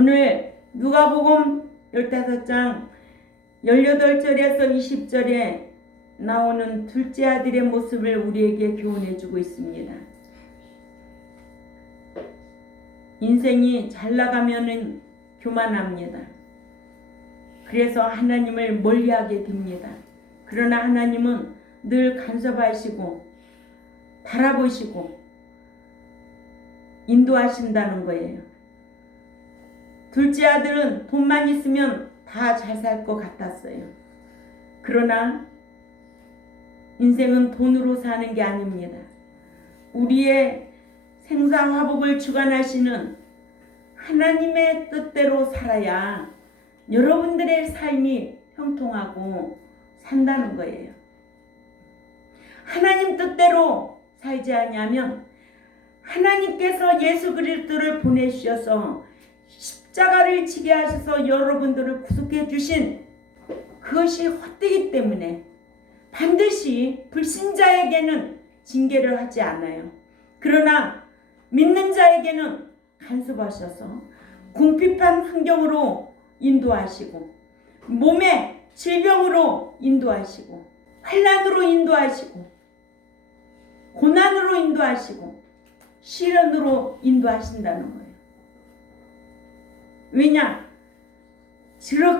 오늘 누가복음 15장 18절에서 20절에 나오는 둘째 아들의 모습을 우리에게 교훈해 주고 있습니다. 인생이 잘 나가면은 교만합니다. 그래서 하나님을 멀리하게 됩니다. 그러나 하나님은 늘 간섭하시고 바라보시고 인도하신다는 거예요. 둘째 아들은 돈만 있으면 다 잘 살 것 같았어요. 그러나 인생은 돈으로 사는 게 아닙니다. 우리의 생사화복을 주관하시는 하나님의 뜻대로 살아야 여러분들의 삶이 형통하고 산다는 거예요. 하나님 뜻대로 살지 않으면 하나님께서 예수 그리스도를 보내주셔서 십자가를 지게 하셔서 여러분들을 구속해 주신 그것이 헛되기 때문에 반드시 불신자에게는 징계를 하지 않아요. 그러나 믿는 자에게는 간섭하셔서 궁핍한 환경으로 인도하시고 몸의 질병으로 인도하시고 환난으로 인도하시고 고난으로 인도하시고 시련으로 인도하신다는 거예요. 왜냐?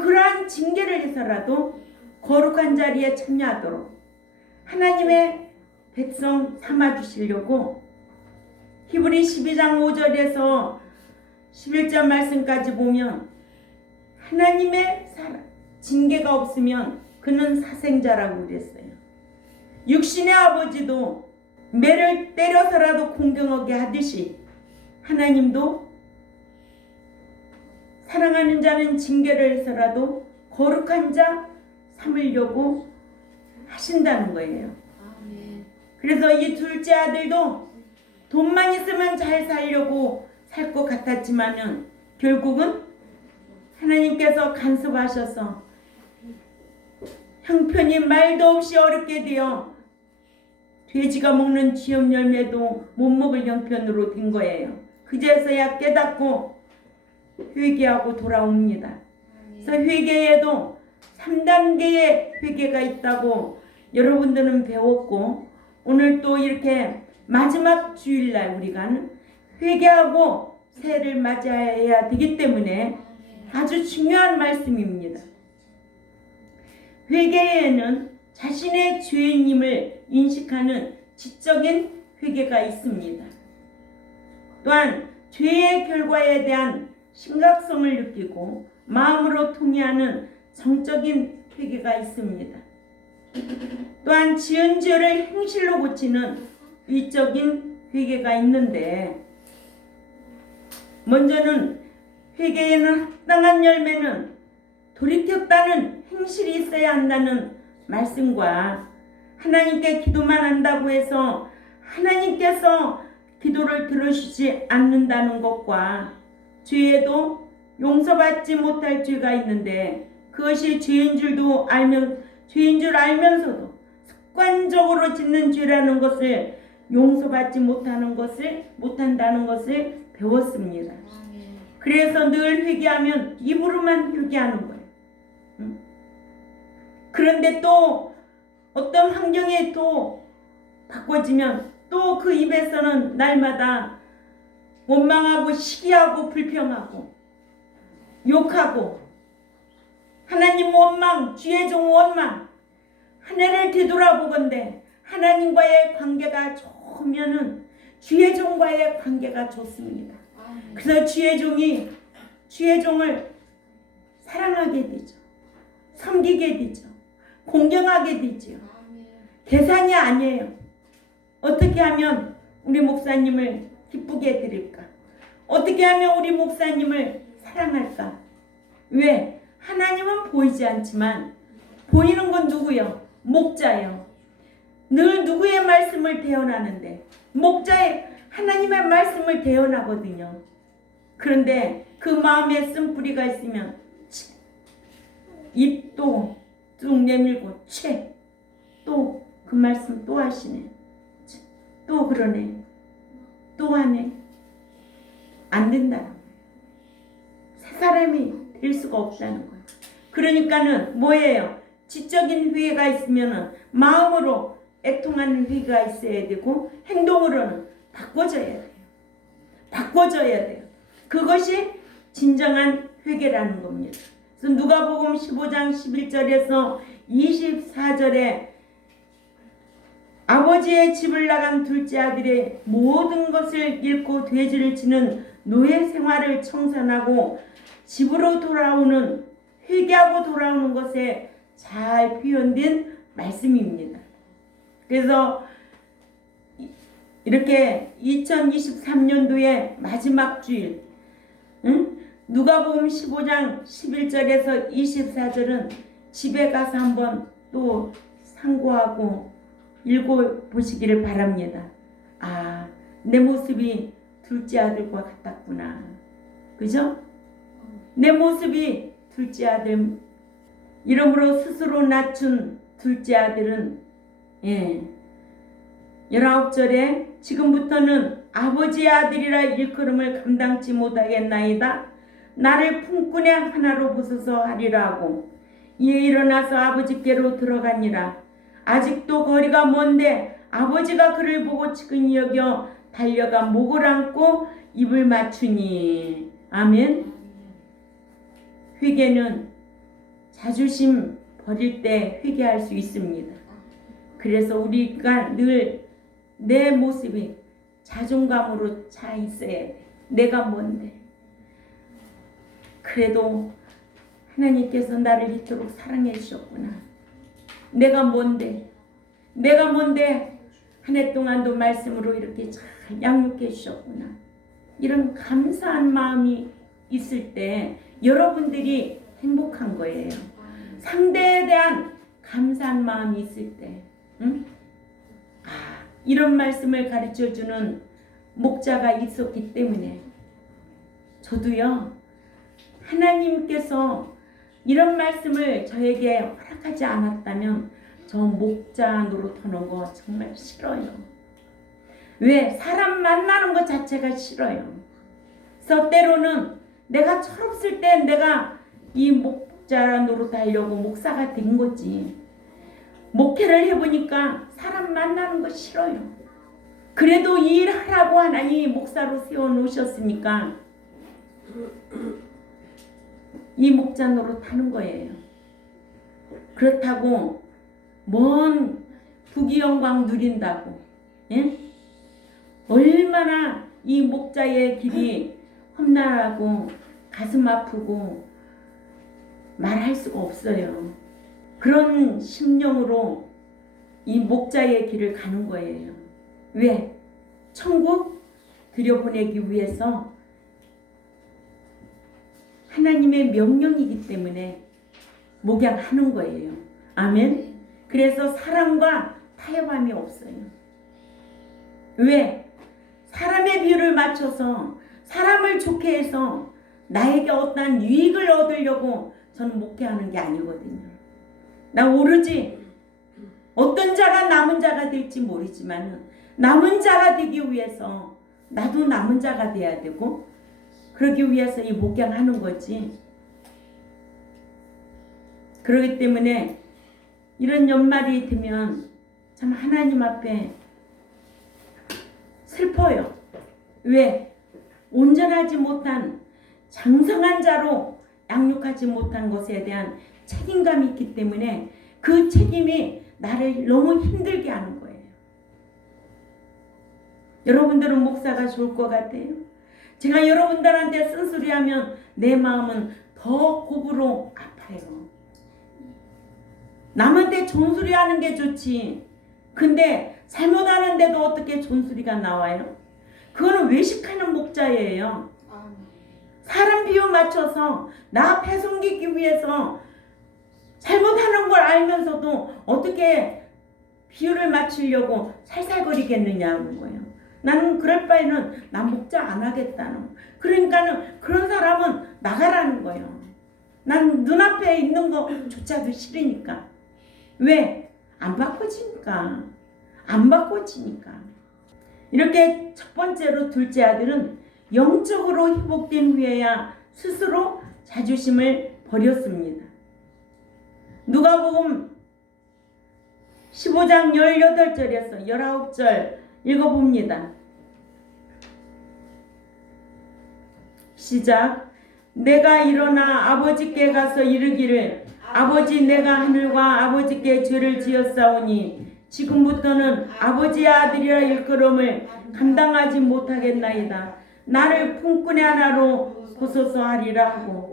그러한 징계를 해서라도 거룩한 자리에 참여하도록 하나님의 백성 삼아주시려고 히브리 12장 5절에서 11절 말씀까지 보면 하나님의 징계가 없으면 그는 사생자라고 그랬어요. 육신의 아버지도 매를 때려서라도 공경하게 하듯이 하나님도 사랑하는 자는 징계를 해서라도 거룩한 자 삼으려고 하신다는 거예요. 그래서 이 둘째 아들도 돈만 있으면 잘 살려고 살 것 같았지만은 결국은 하나님께서 간섭하셔서 형편이 말도 없이 어렵게 되어 돼지가 먹는 쥐염 열매도 못 먹을 형편으로 된 거예요. 그제서야 깨닫고 회개하고 돌아옵니다. 그래서 회개에도 3단계의 회개가 있다고 여러분들은 배웠고 오늘 또 이렇게 마지막 주일날 우리가 회개하고 새해를 맞이해야 되기 때문에 아주 중요한 말씀입니다. 회개에는 자신의 죄인임을 인식하는 지적인 회개가 있습니다. 또한 죄의 결과에 대한 심각성을 느끼고 마음으로 통회하는 정적인 회개가 있습니다. 또한 지은 죄를 행실로 고치는 위적인 회개가 있는데 먼저는 회개에는 합당한 열매는 돌이켰다는 행실이 있어야 한다는 말씀과 하나님께 기도만 한다고 해서 하나님께서 기도를 들어주지 않는다는 것과 죄에도 용서받지 못할 죄가 있는데 그것이 죄인 줄 알면서도 습관적으로 짓는 죄라는 것을 용서받지 못한다는 것을 배웠습니다. 그래서 늘 회개하면 입으로만 회개하는 거예요. 그런데 또 어떤 환경에 또 바꿔지면 또 그 입에서는 날마다 원망하고 시기하고 불평하고 욕하고 하나님 원망, 주의 종 원망. 한 해를 되돌아보건대 하나님과의 관계가 좋으면은 주의 종과의 관계가 좋습니다. 그래서 주의 종을 사랑하게 되죠. 섬기게 되죠. 공경하게 되죠. 계산이 아니에요. 어떻게 하면 우리 목사님을 기쁘게 해드릴까? 어떻게 하면 우리 목사님을 사랑할까? 왜? 하나님은 보이지 않지만 보이는 건 누구요? 목자예요. 늘 누구의 말씀을 대언하는데 목자의 하나님의 말씀을 대언하거든요. 그런데 그 마음에 쓴뿌리가 있으면 입도 쭉 내밀고 또 그 말씀 또 하시네. 또 그러네. 또 하네. 안 된다는 거예요. 사람이 될 수가 없다는 거예요. 그러니까는 뭐예요? 지적인 회개가 있으면은 마음으로 애통하는 회개가 있어야 되고 행동으로는 바꿔줘야 돼요. 바꿔줘야 돼요. 그것이 진정한 회개라는 겁니다. 그래서 누가복음 15장 11절에서 24절에 아버지의 집을 나간 둘째 아들의 모든 것을 잃고 돼지를 치는 노예 생활을 청산하고 집으로 돌아오는 회개하고 돌아오는 것에 잘 표현된 말씀입니다. 그래서 이렇게 2023년도의 마지막 주일, 누가복음 15장 11절에서 24절은 집에 가서 한번 또 상고하고 읽어보시기를 바랍니다. 아, 내 모습이 둘째 아들과 같았구나. 그죠? 내 모습이 둘째 아들, 이러므로 스스로 낮춘 둘째 아들은 19절에 지금부터는 아버지의 아들이라 일컬음을 감당치 못하겠나이다. 나를 품꾼의 하나로 보소서 하리라 하고 이에 일어나서 아버지께로 들어가니라. 아직도 거리가 먼데 아버지가 그를 보고 측은히 여겨 달려가 목을 안고 입을 맞추니. 아멘. 회개는 자존심 버릴 때 회개할 수 있습니다. 그래서 우리가 늘 내 모습이 자존감으로 차 있어야 돼. 내가 뭔데. 그래도 하나님께서 나를 이토록 사랑해 주셨구나. 내가 뭔데. 내가 뭔데 한 해 동안도 말씀으로 이렇게 잘 양육해 주셨구나. 이런 감사한 마음이 있을 때 여러분들이 행복한 거예요. 상대에 대한 감사한 마음이 있을 때, 이런 말씀을 가르쳐주는 목자가 있었기 때문에 저도요, 하나님께서 이런 말씀을 저에게 허락하지 않았다면 저 목자 노릇하는 거 정말 싫어요. 왜? 사람 만나는 것 자체가 싫어요. 그래서 때로는 내가 철없을 때 내가 이 목자 노릇하려고 목사가 된 거지. 목회를 해보니까 사람 만나는 거 싫어요. 그래도 일하라고 하나니 목사로 세워놓으셨으니까 이 목자 노릇하는 거예요. 그렇다고 먼 부귀영광 누린다고, 예? 얼마나 이 목자의 길이 험난하고 가슴 아프고 말할 수가 없어요. 그런 심령으로 이 목자의 길을 가는 거예요. 왜? 천국 들여보내기 위해서 하나님의 명령이기 때문에 목양하는 거예요. 아멘. 그래서 사람과 타협함이 없어요. 왜? 사람의 비율을 맞춰서 사람을 좋게 해서 나에게 어떠한 유익을 얻으려고 저는 목회하는 게 아니거든요. 나 오로지 어떤 자가 남은 자가 될지 모르지만 남은 자가 되기 위해서 나도 남은 자가 돼야 되고 그러기 위해서 이 목양하는 거지. 그렇기 때문에 이런 연말이 되면 참 하나님 앞에 슬퍼요. 왜? 온전하지 못한 장성한 자로 양육하지 못한 것에 대한 책임감이 있기 때문에 그 책임이 나를 너무 힘들게 하는 거예요. 여러분들은 목사가 좋을 것 같아요? 제가 여러분들한테 쓴소리하면 내 마음은 더 곱으로 아파요. 남한테 좋은 소리 하는 게 좋지. 근데 잘못하는데도 어떻게 좋은 소리가 나와요? 그거는 외식하는 목자예요. 사람 비유 맞춰서 나 배송기기 위해서 잘못하는 걸 알면서도 어떻게 비유를 맞추려고 살살거리겠느냐는 거예요. 나는 그럴 바에는 난 목자 안 하겠다는. 그러니까는 그런 사람은 나가라는 거예요. 난 눈앞에 있는 거조차도 싫으니까. 왜? 안 바꿔지니까. 안 바꿔지니까. 이렇게 첫 번째로 둘째 아들은 영적으로 회복된 후에야 스스로 자주심을 버렸습니다. 누가복음 15장 18절에서 19절 읽어봅니다. 시작. 내가 일어나 아버지께 가서 이르기를 아버지 내가 하늘과 아버지께 죄를 지었사오니 지금부터는 아버지의 아들이라 일컬음을 감당하지 못하겠나이다. 나를 품꾼의 하나로 보소서 하리라 하고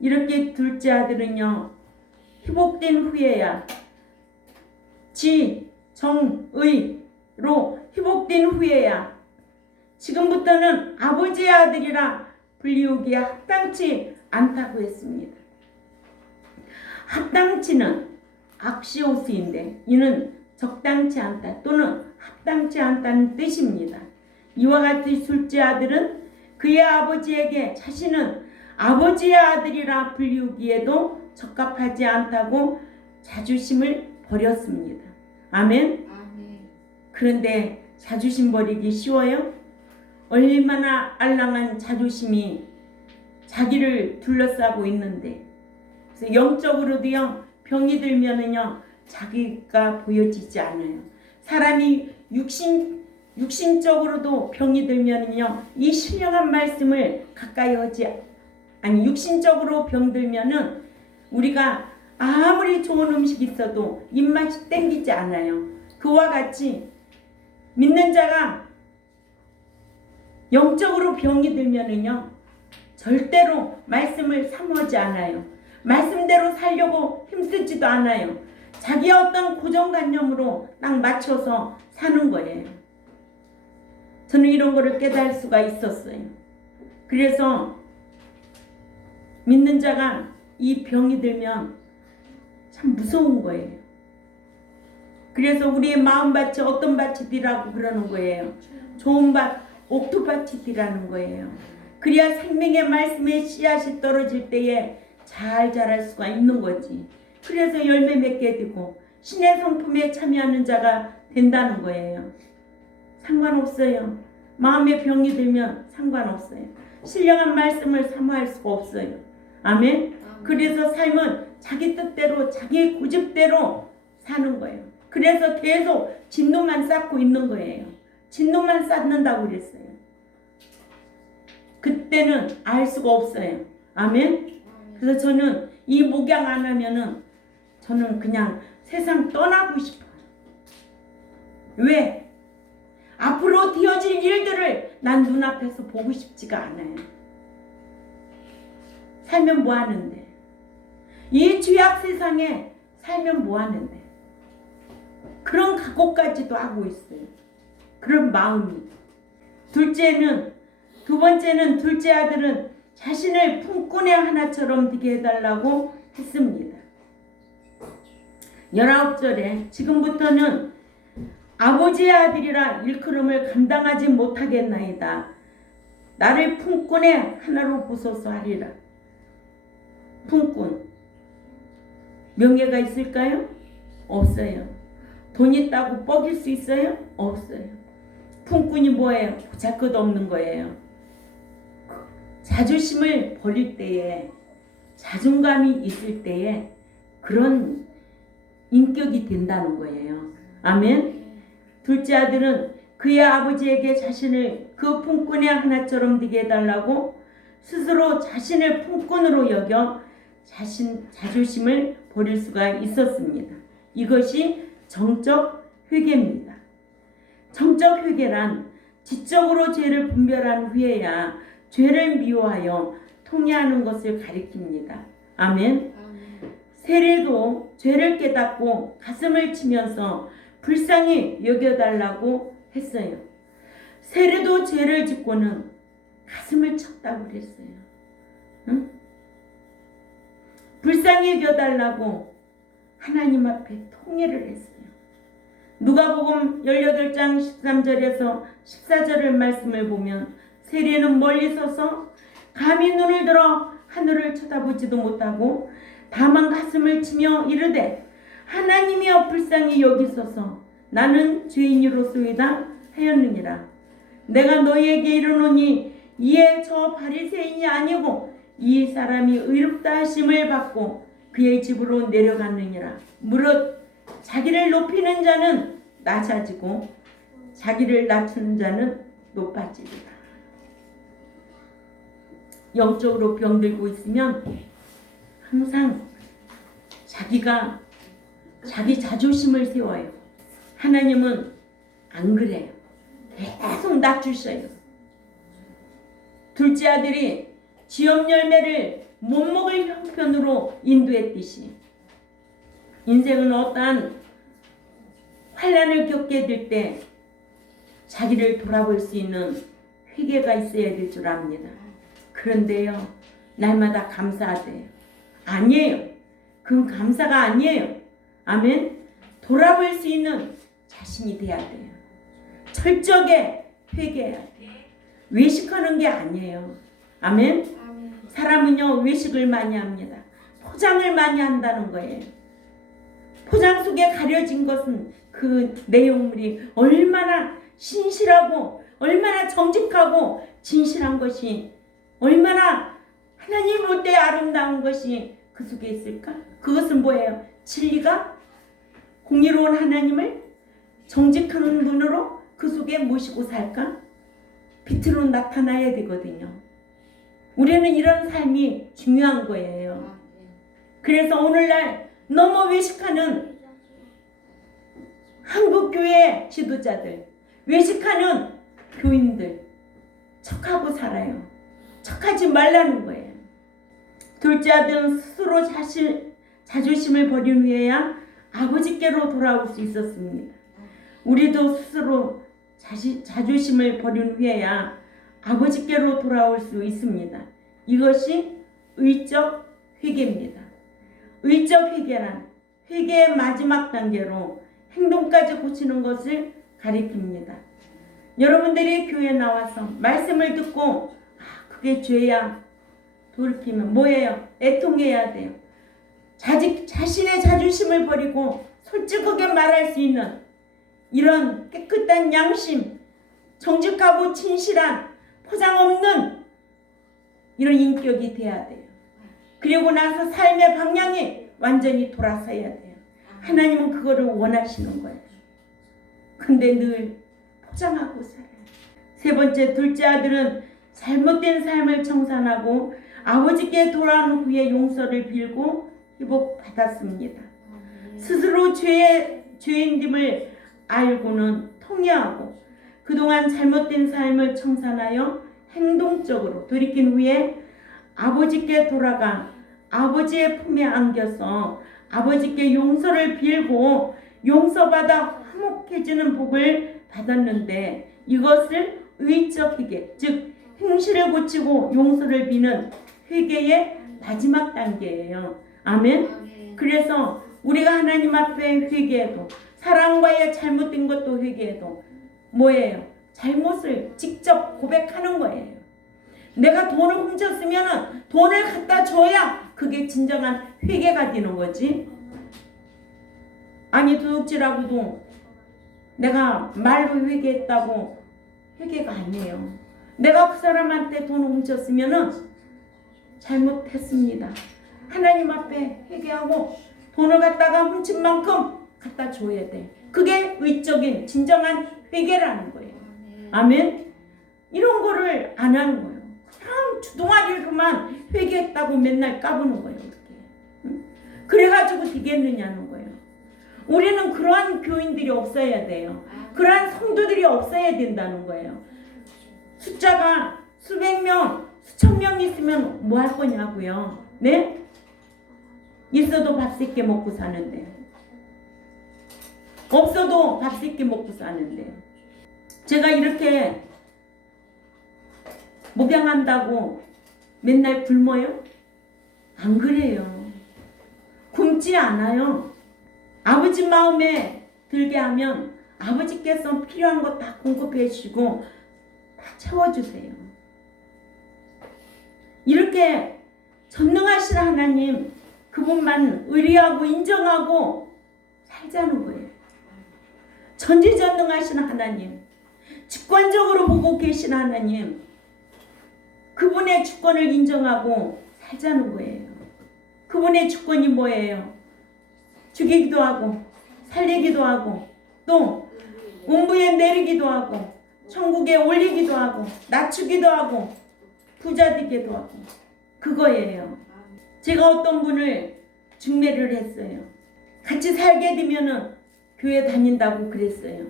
이렇게 둘째 아들은요 회복된 후에야 정의로 회복된 후에야 지금부터는 아버지의 아들이라 불리우기에 합당치 않다고 했습니다. 합당치는 악시오스인데 이는 적당치 않다 또는 합당치 않다는 뜻입니다. 이와 같이 둘째 아들은 그의 아버지에게 자신은 아버지의 아들이라 불리우기에도 적합하지 않다고 자주심을 버렸습니다. 아멘. 그런데 자주심 버리기 쉬워요? 얼마나 알랑한 자존심이 자기를 둘러싸고 있는데 그래서 영적으로도요 병이 들면은요 자기가 보여지지 않아요. 사람이 육신적으로도 병이 들면은요 이 신령한 말씀을 가까이 하지 육신적으로 병들면은 우리가 아무리 좋은 음식 있어도 입맛이 땡기지 않아요. 그와 같이 믿는 자가 영적으로 병이 들면은요 절대로 말씀을 사모하지 않아요. 말씀대로 살려고 힘쓰지도 않아요. 자기의 어떤 고정관념으로 딱 맞춰서 사는 거예요. 저는 이런 거를 깨달을 수가 있었어요. 그래서 믿는 자가 이 병이 들면 참 무서운 거예요. 그래서 우리의 마음밭이 어떤 밭이 되라고 그러는 거예요. 좋은 밭, 옥토밭이 되라는 거예요. 그래야 생명의 말씀의 씨앗이 떨어질 때에 잘 자랄 수가 있는 거지. 그래서 열매 맺게 되고 신의 성품에 참여하는 자가 된다는 거예요. 상관없어요. 마음에 병이 들면 상관없어요. 신령한 말씀을 사모할 수가 없어요. 아멘. 그래서 삶은 자기 뜻대로 자기 고집대로 사는 거예요. 그래서 계속 진노만 쌓고 있는 거예요. 진노만 쌓는다고 그랬어요. 그때는 알 수가 없어요. 아멘. 그래서 저는 이 목양 안 하면은 저는 그냥 세상 떠나고 싶어요. 왜? 앞으로 되어질 일들을 난 눈앞에서 보고 싶지가 않아요. 살면 뭐 하는데? 이 죄악 세상에 살면 뭐 하는데? 그런 각오까지도 하고 있어요. 그런 마음이. 두 번째는 둘째 아들은 자신을 품꾼의 하나처럼 되게 해달라고 했습니다. 19절에 지금부터는 아버지의 아들이라 일컬음을 감당하지 못하겠나이다. 나를 품꾼의 하나로 보소서 하리라. 품꾼. 명예가 있을까요? 없어요. 돈 있다고 뻐길 수 있어요? 없어요. 품꾼이 뭐예요? 보잘것없는 거예요. 자존심을 버릴 때에 자존감이 있을 때에 그런 인격이 된다는 거예요. 아멘. 둘째 아들은 그의 아버지에게 자신을 그 품꾼의 하나처럼 되게 해달라고 스스로 자신을 품꾼으로 여겨 자존심을 버릴 수가 있었습니다. 이것이 정적 회개입니다. 정적 회개란 지적으로 죄를 분별한 후에야 죄를 미워하여 통회하는 것을 가리킵니다. 아멘. 세례도 죄를 깨닫고 가슴을 치면서 불쌍히 여겨달라고 했어요. 세례도 죄를 짓고는 가슴을 쳤다고 그랬어요. 응? 불쌍히 여겨달라고 하나님 앞에 통회를 했어요. 누가복음 18장 13절에서 14절의 말씀을 보면 세례는 멀리 서서 감히 눈을 들어 하늘을 쳐다보지도 못하고 다만 가슴을 치며 이르되 하나님이여 불쌍히 여기소서 나는 죄인이로소이다 하였느니라. 내가 너희에게 이르노니 이에 저 바리새인이 아니고 이 사람이 의롭다 하심을 받고 그의 집으로 내려갔느니라. 무릇 자기를 높이는 자는 낮아지고 자기를 낮추는 자는 높아지리라. 영적으로 병들고 있으면 항상 자기가 자기 자존심을 세워요. 하나님은 안 그래요. 계속 낮추셔요. 둘째 아들이 지업 열매를 못 먹을 형편으로 인도했듯이 인생은 어떠한 환난을 겪게 될 때 자기를 돌아볼 수 있는 회개가 있어야 될 줄 압니다. 그런데요, 날마다 감사하대요. 아니에요. 그건 감사가 아니에요. 아멘. 돌아볼 수 있는 자신이 돼야 돼요. 철저하게 회개해야 돼요. 외식하는 게 아니에요. 아멘. 사람은요, 외식을 많이 합니다. 포장을 많이 한다는 거예요. 포장 속에 가려진 것은 그 내용물이 얼마나 신실하고 얼마나 정직하고 진실한 것이 얼마나 하나님 볼 때 아름다운 것이 그 속에 있을까? 그것은 뭐예요? 진리가 공의로운 하나님을 정직한 눈으로 그 속에 모시고 살까? 빛으로 나타나야 되거든요. 우리는 이런 삶이 중요한 거예요. 그래서 오늘날 너무 외식하는 한국교회 지도자들, 외식하는 교인들 척하고 살아요. 척하지 말라는 거예요. 둘째 아들은 스스로 자존심을 버린 후에야 아버지께로 돌아올 수 있었습니다. 우리도 스스로 자존심을 버린 후에야 아버지께로 돌아올 수 있습니다. 이것이 의적 회개입니다. 의적 회개란 회개의 마지막 단계로 행동까지 고치는 것을 가리킵니다. 여러분들이 교회에 나와서 말씀을 듣고 그게 죄야 돌이키면 뭐예요? 애통해야 돼요. 자신의 자존심을 버리고 솔직하게 말할 수 있는 이런 깨끗한 양심, 정직하고 진실한 포장 없는 이런 인격이 돼야 돼요. 그리고 나서 삶의 방향이 완전히 돌아서야 돼요. 하나님은 그거를 원하시는 거예요. 근데 늘 포장하고 살아요. 세 번째, 둘째 아들은 잘못된 삶을 청산하고 아버지께 돌아온 후에 용서를 빌고 회복받았습니다. 스스로 죄인됨을 알고는 통회하고 그동안 잘못된 삶을 청산하여 행동적으로 돌이킨 후에 아버지께 돌아가 아버지의 품에 안겨서 아버지께 용서를 빌고 용서받아 화목해지는 복을 받았는데 이것을 의적 회개, 즉 행실을 고치고 용서를 비는 회개의 마지막 단계예요. 아멘. 그래서 우리가 하나님 앞에 회개해도 사랑과의 잘못된 것도 회개해도 뭐예요? 잘못을 직접 고백하는 거예요. 내가 돈을 훔쳤으면 돈을 갖다 줘야 그게 진정한 회개가 되는 거지. 아니 도둑질하고도 내가 말로 회개했다고 회개가 아니에요. 내가 그 사람한테 돈을 훔쳤으면 잘못했습니다. 하나님 앞에 회개하고 돈을 갖다가 훔친 만큼 갖다 줘야 돼. 그게 의적인 진정한 회개라는 거예요. 아멘. 이런 거를 안 하는 거예요. 그냥 주둥아리로만 회개했다고 맨날 까부는 거예요. 응? 그래가지고 되겠느냐는 거예요. 우리는 그러한 교인들이 없어야 돼요. 그러한 성도들이 없어야 된다는 거예요. 숫자가 수백 명, 수천 명 있으면 뭐 할 거냐고요. 네? 있어도 밥 세끼 먹고 사는데 없어도 밥 세끼 먹고 사는데 제가 이렇게 목양한다고 맨날 굶어요? 안 그래요. 굶지 않아요. 아버지 마음에 들게 하면 아버지께서 필요한 거 다 공급해 주시고 다 채워주세요. 이렇게 전능하신 하나님 그분만 의리하고 인정하고 살자는 거예요. 전지전능하신 하나님, 주권적으로 보고 계신 하나님, 그분의 주권을 인정하고 살자는 거예요. 그분의 주권이 뭐예요? 죽이기도 하고 살리기도 하고 또 음부에 내리기도 하고 천국에 올리기도 하고 낮추기도 하고 부자 되기도 하고 그거예요. 제가 어떤 분을 중매를 했어요. 같이 살게 되면은 교회 다닌다고 그랬어요.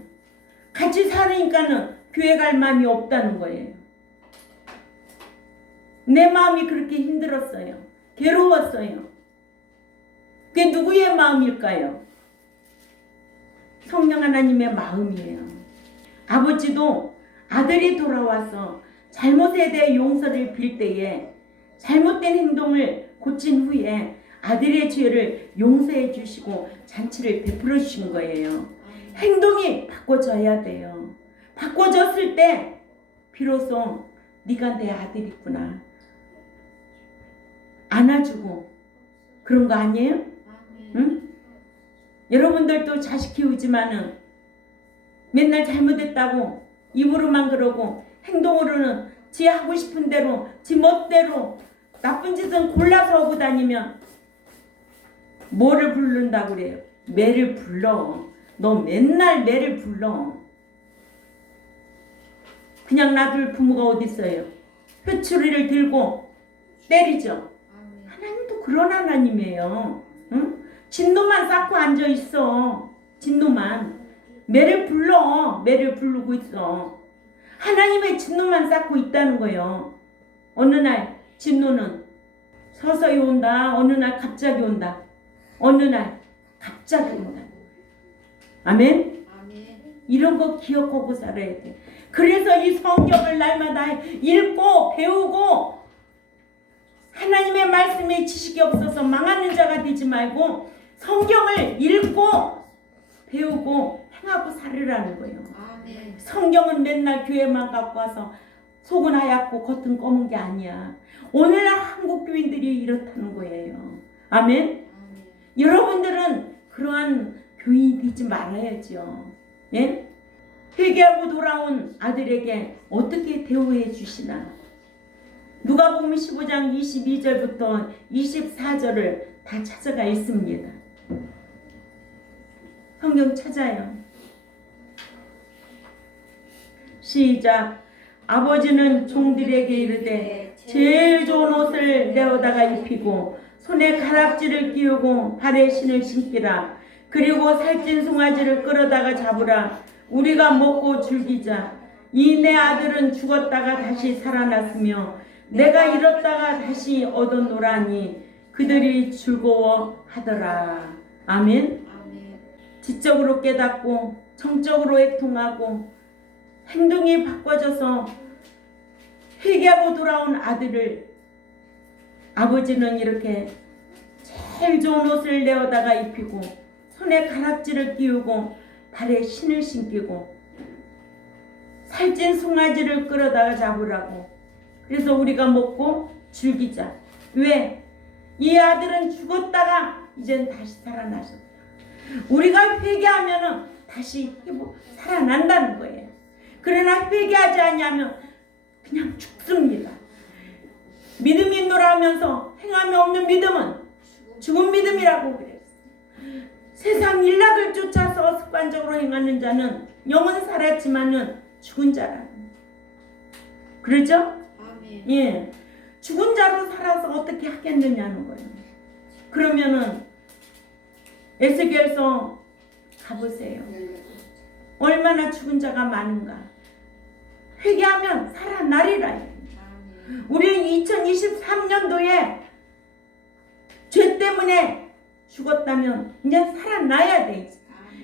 같이 살으니까는 교회 갈 마음이 없다는 거예요. 내 마음이 그렇게 힘들었어요. 괴로웠어요. 그게 누구의 마음일까요? 성령 하나님의 마음이에요. 아버지도 아들이 돌아와서 잘못에 대해 용서를 빌 때에 잘못된 행동을 고친 후에 아들의 죄를 용서해 주시고 잔치를 베풀어 주신 거예요. 행동이 바꿔져야 돼요. 바꿔졌을 때 비로소 네가 내 아들이구나 안아주고 그런 거 아니에요? 응? 여러분들도 자식 키우지만은 맨날 잘못했다고 입으로만 그러고 행동으로는 지 하고 싶은 대로 지 멋대로 나쁜 짓은 골라서 하고 다니면 뭐를 부른다고 그래요? 매를 불러. 너 맨날 매를 불러. 그냥 놔둘 부모가 어디 있어요? 회초리를 들고 때리죠. 하나님도 그런 하나님이에요. 응? 진노만 쌓고 앉아 있어. 진노만. 매를 불러. 매를 부르고 있어. 하나님의 진노만 쌓고 있다는 거예요. 어느 날 진노는 서서히 온다. 어느 날 갑자기 온다. 어느 날 갑자기 온다. 아멘? 이런 거 기억하고 살아야 돼. 그래서 이 성경을 날마다 읽고 배우고 하나님의 말씀에 지식이 없어서 망하는 자가 되지 말고 성경을 읽고 배우고 행하고 살으라는 거예요. 아멘. 성경은 맨날 교회만 갖고 와서 속은 하얗고 겉은 검은 게 아니야. 오늘날 한국 교인들이 이렇다는 거예요. 아멘? 아멘. 여러분들은 그러한 교인이 되지 말아야죠. 예? 회개하고 돌아온 아들에게 어떻게 대우해 주시나? 누가복음 15장 22절부터 24절을 다 찾아가 있습니다. 성경 찾아요. 시작. 아버지는 종들에게 이르되 제일 좋은 옷을 내어다가 입히고 손에 가락지를 끼우고 발에 신을 신기라. 그리고 살찐 송아지를 끌어다가 잡으라. 우리가 먹고 즐기자. 이 내 아들은 죽었다가 다시 살아났으며 내가 잃었다가 다시 얻어노라니 그들이 즐거워하더라. 아멘. 지적으로 깨닫고 정적으로 애통하고 행동이 바꿔져서 회개하고 돌아온 아들을 아버지는 이렇게 제일 좋은 옷을 내어다가 입히고 손에 가락지를 끼우고 발에 신을 신기고 살찐 송아지를 끌어다가 잡으라고. 그래서 우리가 먹고 즐기자. 왜? 이 아들은 죽었다가 이젠 다시 살아나셨다. 우리가 회개하면은 다시 살아난다는 거예요. 그러나 회개하지 않으면 그냥 죽습니다. 믿음이 있노라 하면서 행함이 없는 믿음은 죽은 믿음이라고 그랬어요. 세상 일락을 쫓아서 습관적으로 행하는 자는 영은 살았지만은 죽은 자라. 그러죠? 아멘. 예. 죽은 자로 살아서 어떻게 하겠느냐는 거예요. 그러면은 에스겔서 가보세요. 얼마나 죽은 자가 많은가. 회개하면 살아나리라. 우리는 2023년도에 죄 때문에 죽었다면 이제 살아나야 돼.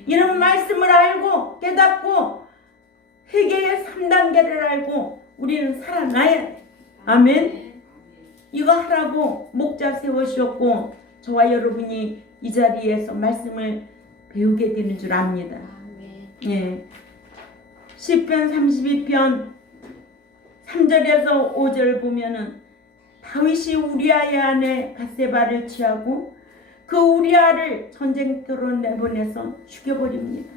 이런 말씀을 알고 깨닫고 회개의 3단계를 알고 우리는 살아나야 돼. 아멘. 이거 하라고 목자 세우셨고 저와 여러분이 이 자리에서 말씀을 배우게 되는 줄 압니다. 예. 시편 32편 3절에서 5절 보면은 다윗이 우리아의 아내 밧세바를 취하고 그 우리아를 전쟁터로 내보내서 죽여버립니다.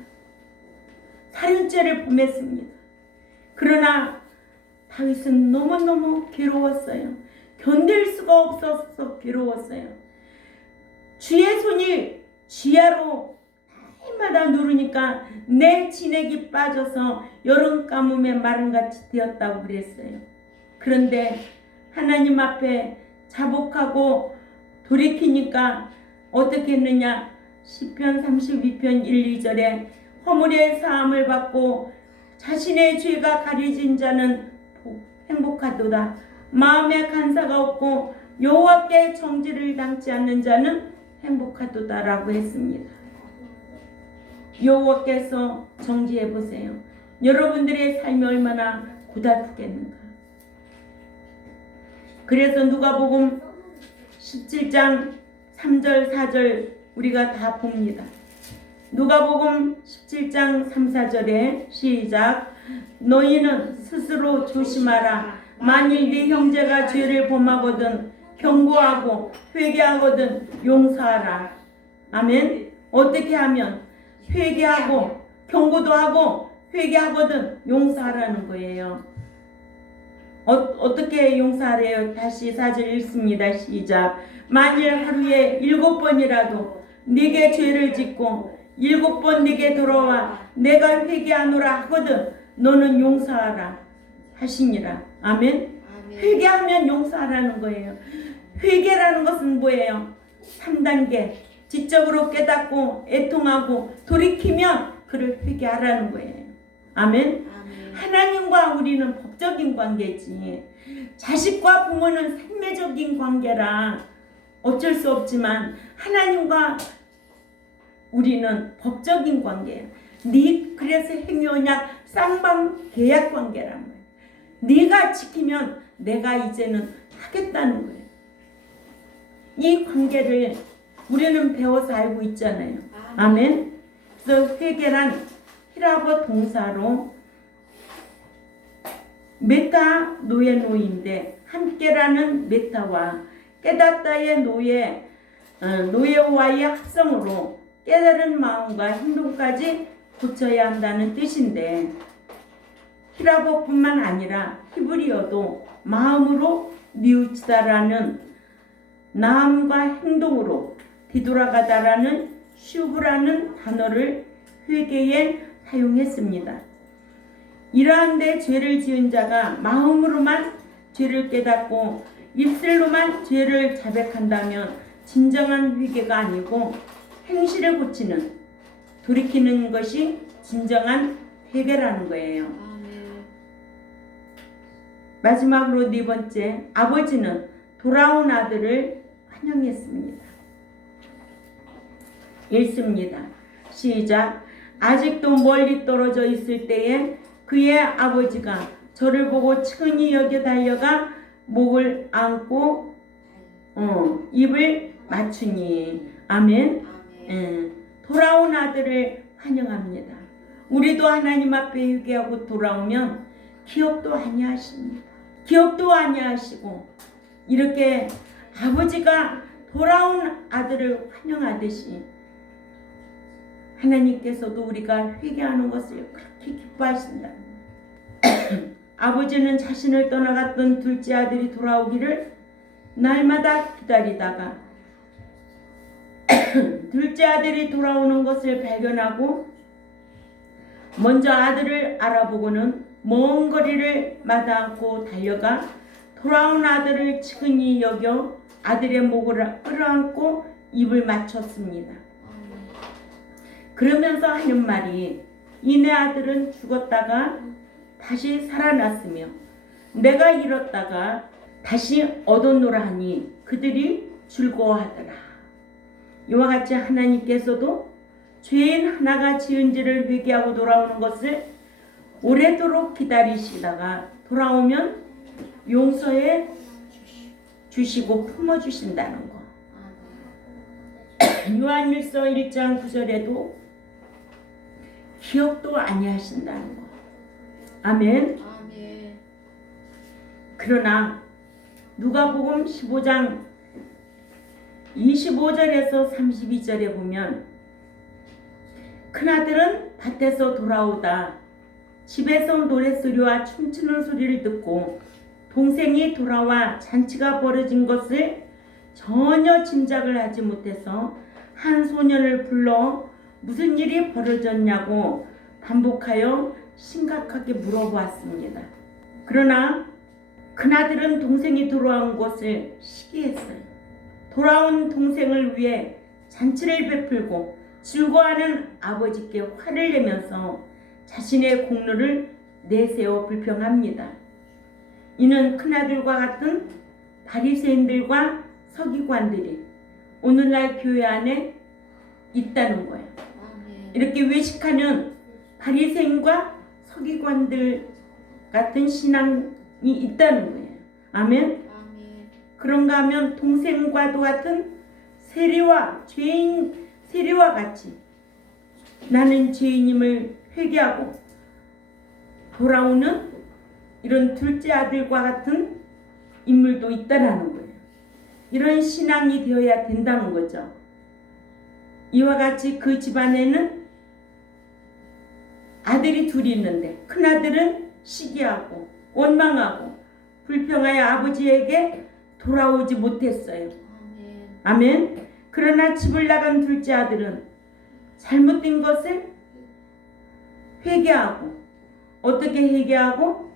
살인죄를 범했습니다. 그러나 다윗은 너무너무 괴로웠어요. 견딜 수가 없어서 괴로웠어요. 주의 손이 쥐야로 날마다 누르니까 내 진액이 빠져서 여름 가뭄에 마른같이 되었다고 그랬어요. 그런데 하나님 앞에 자복하고 돌이키니까 어떻게 했느냐? 시편 32편 1, 2절에 허물의 사함을 받고 자신의 죄가 가려진 자는 행복하도다. 마음에 간사가 없고 여호와께 정죄를 당치 않는 자는 행복하도다라고 했습니다. 여호와께서 정죄해 보세요. 여러분들의 삶이 얼마나 고달프겠는가. 그래서 누가복음 17장 3절 4절 우리가 다 봅니다. 누가복음 17장 3, 4절에 시작. 너희는 스스로 조심하라. 만일 네 형제가 죄를 범하거든 경고하고 회개하거든 용서하라. 아멘. 어떻게 하면? 회개하고 경고도 하고 회개하거든 용서하라는 거예요. 어떻게 용서하래요? 다시 4절 읽습니다. 시작. 만일 하루에 7번이라도 네게 죄를 짓고 7번 네게 돌아와 내가 회개하노라 하거든 너는 용서하라 하시니라. 아멘. 회개하면 용서하라는 거예요. 회개라는 것은 뭐예요? 3단계. 지적으로 깨닫고 애통하고 돌이키면 그를 회개하라는 거예요. 아멘. 하나님과 우리는 법적인 관계지. 자식과 부모는 생매적인 관계라 어쩔 수 없지만 하나님과 우리는 법적인 관계예요. 그래서 행위언약 쌍방 계약 관계란 말이에요. 네가 지키면 내가 이제는 하겠다는 거예요. 이 관계를 우리는 배워서 알고 있잖아요. 아멘. 그래서 회개란 히라보 동사로 메타 노예노인데 함께라는 메타와 깨닫다의 노예와의 합성으로 깨달은 마음과 행동까지 고쳐야 한다는 뜻인데 히라보뿐만 아니라 히브리어도 마음으로 뉘우치다라는 마음과 행동으로 뒤돌아가다라는 슈브라는 단어를 회개에 사용했습니다. 이러한 데 죄를 지은 자가 마음으로만 죄를 깨닫고 입술로만 죄를 자백한다면 진정한 회개가 아니고 행실을 고치는 돌이키는 것이 진정한 회개라는 거예요. 마지막으로 네 번째, 아버지는 돌아온 아들을 환영했습니다. 읽습니다. 시작. 아직도 멀리 떨어져 있을 때에 그의 아버지가 저를 보고 측은히 여겨 달려가 목을 안고 입을 맞추니. 아멘. 돌아온 아들을 환영합니다. 우리도 하나님 앞에 회개하고 돌아오면 기억도 아니하십니다. 기억도 아니하시고 이렇게 아버지가 돌아온 아들을 환영하듯이 하나님께서도 우리가 회개하는 것을 그렇게 기뻐하신다. 아버지는 자신을 떠나갔던 둘째 아들이 돌아오기를 날마다 기다리다가 둘째 아들이 돌아오는 것을 발견하고 먼저 아들을 알아보고는 먼 거리를 마다않고 달려가 돌아온 아들을 측은히 여겨 아들의 목을 끌어안고 입을 맞췄습니다. 그러면서 하는 말이 이내 아들은 죽었다가 다시 살아났으며 내가 잃었다가 다시 얻었노라 하니 그들이 즐거워하더라. 이와 같이 하나님께서도 죄인 하나가 지은 죄를 회개하고 돌아오는 것을 오래도록 기다리시다가 돌아오면 용서해 주시고 품어주신다는 거. 요한일서 1장 9절에도 기억도 아니하신다는 거. 아멘. 그러나 누가복음 15장 25절에서 32절에 보면 큰아들은 밭에서 돌아오다 집에서 노랫소리와 춤추는 소리를 듣고 동생이 돌아와 잔치가 벌어진 것을 전혀 짐작을 하지 못해서 한 소년을 불러 무슨 일이 벌어졌냐고 반복하여 심각하게 물어보았습니다. 그러나 큰아들은 동생이 돌아온 것을 시기했어요. 돌아온 동생을 위해 잔치를 베풀고 즐거워하는 아버지께 화를 내면서 자신의 공로를 내세워 불평합니다. 이는 큰아들과 같은 바리새인들과 서기관들이 오늘날 교회 안에 있다는 거예요. 이렇게 외식하는 바리새인과 서기관들 같은 신앙이 있다는 거예요. 아멘. 그런가 하면 동생과도 같은 세리와 같이 나는 죄인임을 회개하고 돌아오는 이런 둘째 아들과 같은 인물도 있다라는 거예요. 이런 신앙이 되어야 된다는 거죠. 이와 같이 그 집안에는 아들이 둘이 있는데 큰아들은 시기하고 원망하고 불평하여 아버지에게 돌아오지 못했어요. 아멘. 그러나 집을 나간 둘째 아들은 잘못된 것을 회개하고, 어떻게 회개하고?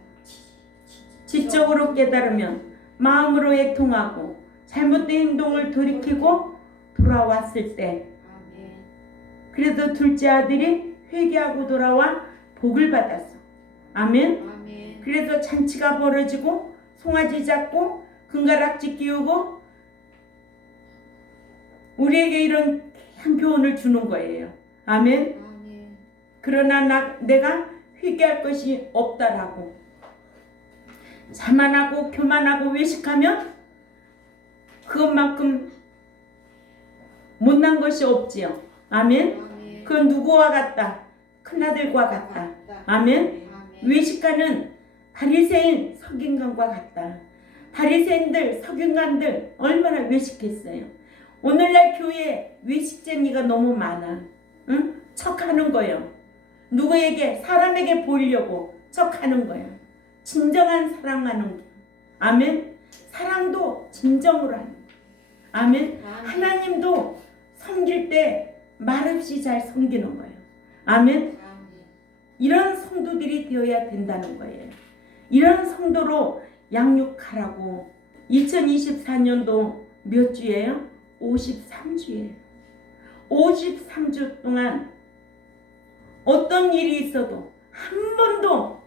지적으로 깨달으면 마음으로 애통하고 잘못된 행동을 돌이키고 돌아왔을 때, 그래서 둘째 아들이 회개하고 돌아와 복을 받았어. 아멘. 그래서 잔치가 벌어지고 송아지 잡고 금가락지 끼우고 우리에게 이런 귀한 교훈을 주는 거예요. 아멘. 그러나 내가 회개할 것이 없다라고 자만하고 교만하고 외식하면 그것만큼 못난 것이 없지요. 아멘. 그건 누구와 같다? 큰아들과 같다. 아멘. 외식하는 바리새인 서기관과 같다. 바리새인들 서기관들 얼마나 외식했어요. 오늘날 교회에 외식쟁이가 너무 많아. 응? 척하는 거예요. 누구에게 사람에게 보이려고 척하는 거예요. 진정한 사랑하는 거예요. 아멘. 사랑도 진정으로 하는 거예요. 아멘. 하나님도 섬길 때 말없이 잘 섬기는 거예요. 아멘. 이런 성도들이 되어야 된다는 거예요. 이런 성도로 양육하라고. 2024년도 몇 주예요? 53주예요. 53주 동안 어떤 일이 있어도 한 번도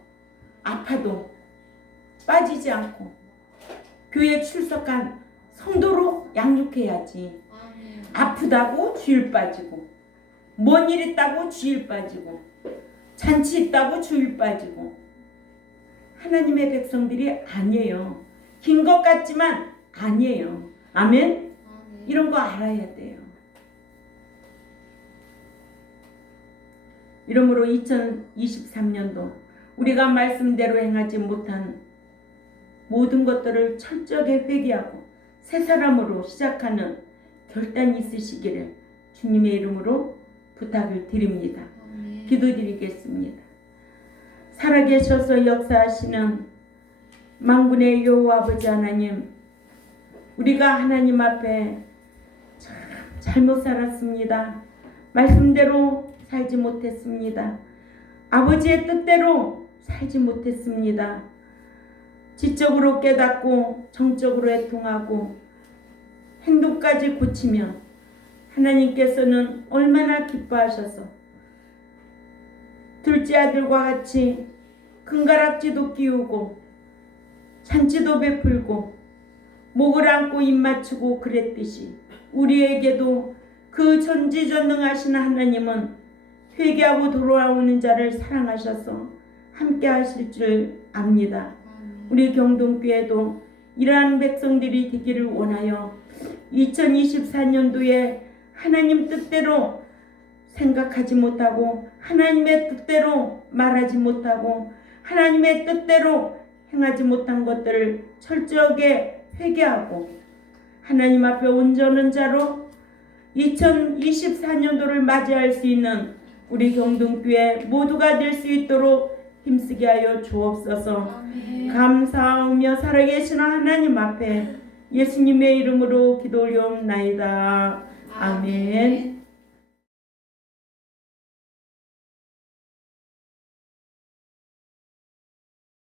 아파도 빠지지 않고 교회에 출석한 성도로 양육해야지. 아프다고 주일 빠지고, 뭔 일 있다고 주일 빠지고, 잔치 있다고 주일 빠지고, 하나님의 백성들이 아니에요. 긴 것 같지만 아니에요. 아멘. 이런 거 알아야 돼요. 이러므로 2023년도 우리가 말씀대로 행하지 못한 모든 것들을 철저하게 회개하고 새 사람으로 시작하는 결단이 있으시기를 주님의 이름으로 부탁을 드립니다. 기도드리겠습니다. 살아계셔서 역사하시는 만군의 여호와 아버지 하나님, 우리가 하나님 앞에 참 잘못 살았습니다. 말씀대로 살지 못했습니다. 아버지의 뜻대로 살지 못했습니다. 지적으로 깨닫고 정적으로 애통하고 행동까지 고치면 하나님께서는 얼마나 기뻐하셔서 둘째 아들과 같이 금가락지도 끼우고 잔치도 베풀고 목을 안고 입 맞추고 그랬듯이 우리에게도 그 전지전능하신 하나님은 회개하고 돌아오는 자를 사랑하셔서 함께 하실 줄 압니다. 우리 경동교회도 이러한 백성들이 되기를 원하여 2024년도에 하나님 뜻대로 생각하지 못하고 하나님의 뜻대로 말하지 못하고 하나님의 뜻대로 행하지 못한 것들을 철저하게 회개하고 하나님 앞에 온전한 자로 2024년도를 맞이할 수 있는 우리 경동교회 모두가 될 수 있도록 힘쓰게 하여 주옵소서. 아멘. 감사하며 살아계시는 하나님 앞에 예수님의 이름으로 기도 올려옵나이다. 아멘.